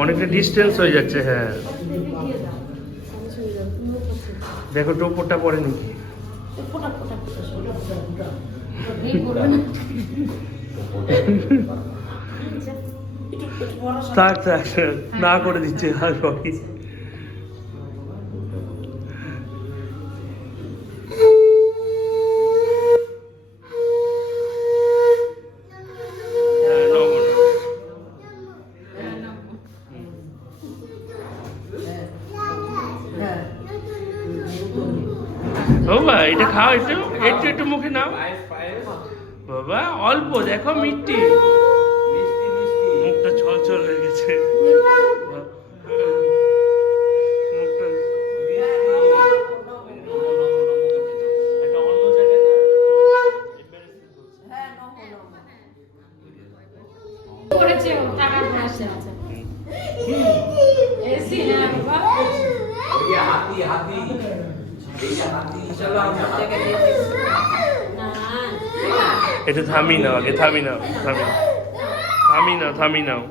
অনেকটা ডিস্টেন্স হয়ে যাচ্ছে। হ্যাঁ দেখো টোপরটা পরে নাকি থাক থাক না করে দিচ্ছে আর সবই। বাবা এটা খাও, একটু একটু একটু মুখে নাও বাবা, অল্প দেখো মিষ্টি, মুখটা ছলছল হয়ে গেছে মুখটা। করেছে ও টাকার পয়সা আছে এসি না বাবা ये हाथी हाथी ये हाथी चलो हम जगह না এটা থামি নাও, আগে থামি নাও, থামি নাও, থামি নাও।